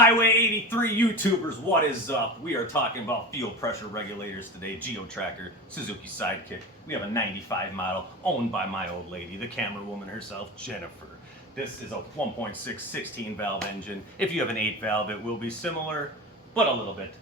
Hwy83 YouTubers, what is up? We are talking about fuel pressure regulators today. Geo Tracker, Suzuki Sidekick. We have a 95 model owned by my old lady, the camera woman herself, Jennifer. This is a 1.6 16 valve engine. If you have an 8 valve, it will be similar, but a little bit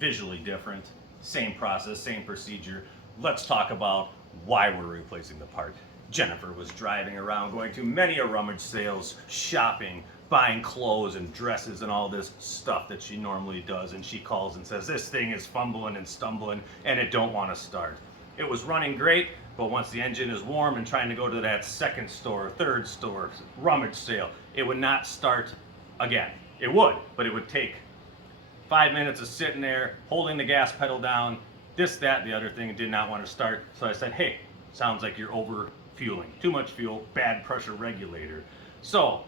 visually different. Same process, same procedure. Let's talk about why we're replacing the part. Jennifer was driving around, going to many a rummage sales, shopping, buying clothes and dresses and all this stuff that she normally does, and she calls and says this thing is fumbling and stumbling and it don't want to start. It was running great, but once the engine is warm and trying to go to that second store, third store, rummage sale, it would not start again. It would, but it would take 5 minutes of sitting there, holding the gas pedal down, this, that, the other thing, and did not want to start. So I said, hey, sounds like you're over fueling. Too much fuel, bad pressure regulator. So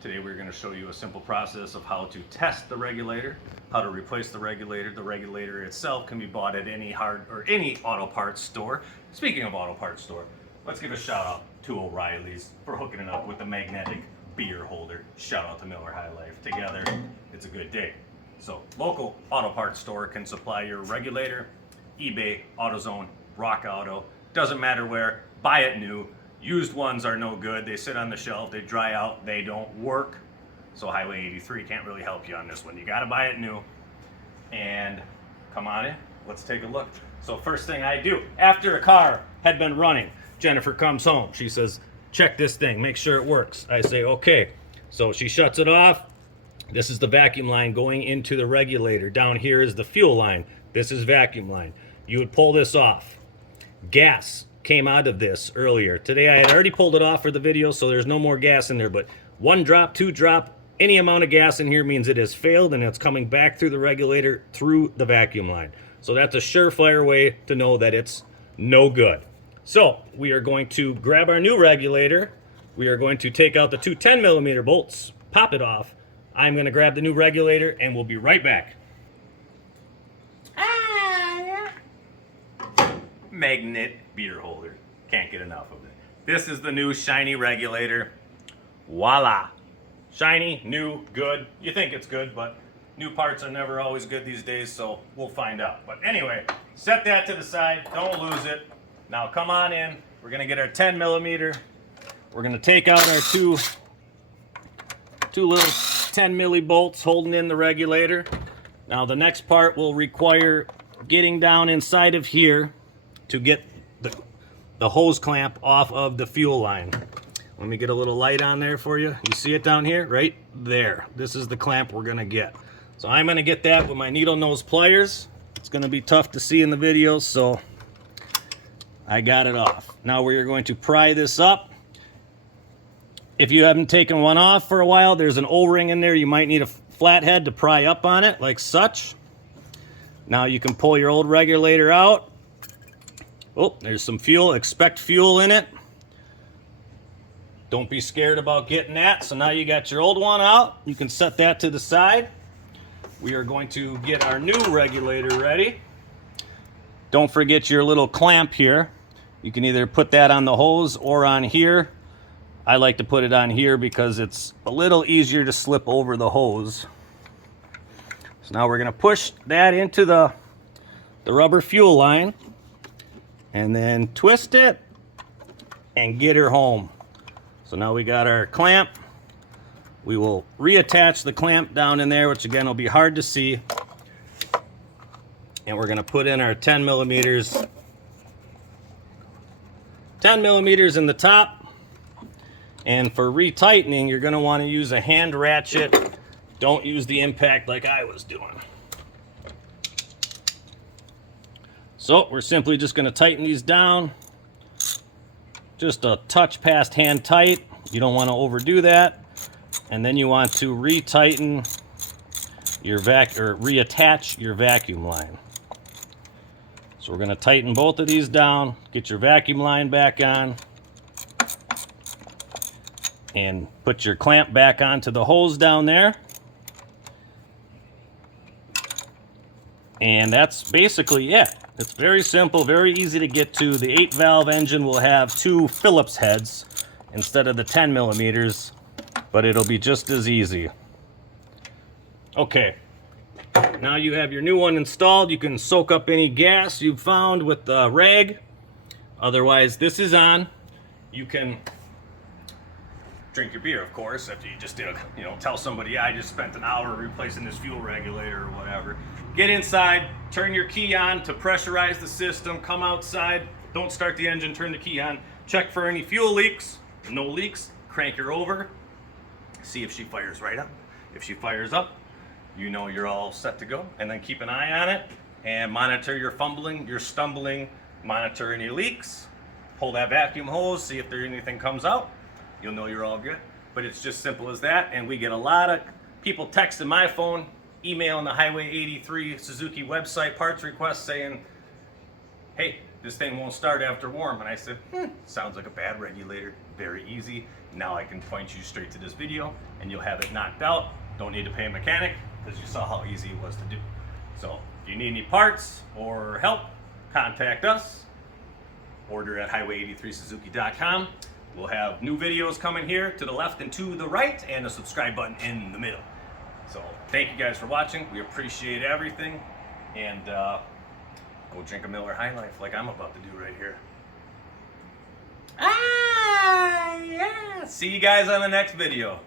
today we're going to show you a simple process of how to test the regulator, how to replace the regulator. The regulator itself can be bought at any any auto parts store. Speaking of auto parts store, let's give a shout out to O'Reilly's for hooking it up with the magnetic beer holder. Shout out to Miller High Life. Together, it's a good day. So local auto parts store can supply your regulator. eBay, AutoZone, Rock Auto, doesn't matter where, buy it new. Used ones are no good. They sit on the shelf, they dry out, they don't work. So Hwy83 can't really help you on this one. You gotta buy it new. And come on in, let's take a look. So first thing I do, after a car had been running, Jennifer comes home. She says, check this thing, make sure it works. I say, okay. So she shuts it off. This is the vacuum line going into the regulator. Down here is the fuel line. This is vacuum line. You would pull this off. Gas came out of this earlier. Today I had already pulled it off for the video, so there's no more gas in there, but 1 drop, 2 drop, any amount of gas in here means it has failed and it's coming back through the regulator through the vacuum line. So that's a surefire way to know that it's no good. So we are going to grab our new regulator. We are going to take out the two 10mm bolts, pop it off. I'm going to grab the new regulator and we'll be right back. Magnet beer holder. Can't get enough of it. This is the new shiny regulator. Voila. Shiny, new, good. You think it's good, but new parts are never always good these days, so we'll find out. But anyway, set that to the side. Don't lose it. Now come on in. We're going to get our 10mm. We're going to take out our two little 10mm bolts holding in the regulator. Now the next part will require getting down inside of here to get the hose clamp off of the fuel line. Let me get a little light on there for you. You see it down here? Right there. This is the clamp we're gonna get. So I'm gonna get that with my needle nose pliers. It's gonna be tough to see in the video, so I got it off. Now we're going to pry this up. If you haven't taken one off for a while, there's an O-ring in there. You might need a flathead to pry up on it, like such. Now you can pull your old regulator out. Oh, there's some fuel. Expect fuel in it. Don't be scared about getting that. So now you got your old one out. You can set that to the side. We are going to get our new regulator ready. Don't forget your little clamp here. You can either put that on the hose or on here. I like to put it on here because it's a little easier to slip over the hose. So now we're going to push that into the rubber fuel line. And then twist it and get her home. So now we got our clamp. We will reattach the clamp down in there, which again will be hard to see. And we're going to put in our 10mm. 10mm in the top. And for retightening, you're going to want to use a hand ratchet. Don't use the impact like I was doing. So we're simply just going to tighten these down. Just a touch past hand tight. You don't want to overdo that. And then you want to retighten your reattach your vacuum line. So we're going to tighten both of these down. Get your vacuum line back on. And put your clamp back onto the hose down there. And that's basically it. It's very simple, very easy to get to. The 8-valve engine will have 2 Phillips heads instead of the 10mm, but it'll be just as easy. Okay, now you have your new one installed. You can soak up any gas you've found with the rag. Otherwise, this is on. You can drink your beer, of course, after you just did tell somebody, yeah, I just spent an hour replacing this fuel regulator or whatever. Get inside, turn your key on to pressurize the system, come outside, don't start the engine, turn the key on, check for any fuel leaks. No leaks, crank her over, see if she fires right up. If she fires up, you know you're all set to go, and then keep an eye on it and monitor your fumbling, your stumbling, monitor any leaks, pull that vacuum hose, see if anything comes out. You'll know you're all good. But it's just simple as that, and we get a lot of people texting my phone, emailing the Hwy83 Suzuki website parts request saying, hey, this thing won't start after warm. And I said, sounds like a bad regulator. Very easy. Now I can point you straight to this video and you'll have it knocked out. Don't need to pay a mechanic because you saw how easy it was to do. So if you need any parts or help, contact us. Order at Hwy83Suzuki.com. We'll have new videos coming here to the left and to the right, and a subscribe button in the middle. So thank you guys for watching. We appreciate everything. And go drink a Miller High Life like I'm about to do right here. Ah, yeah. See you guys on the next video.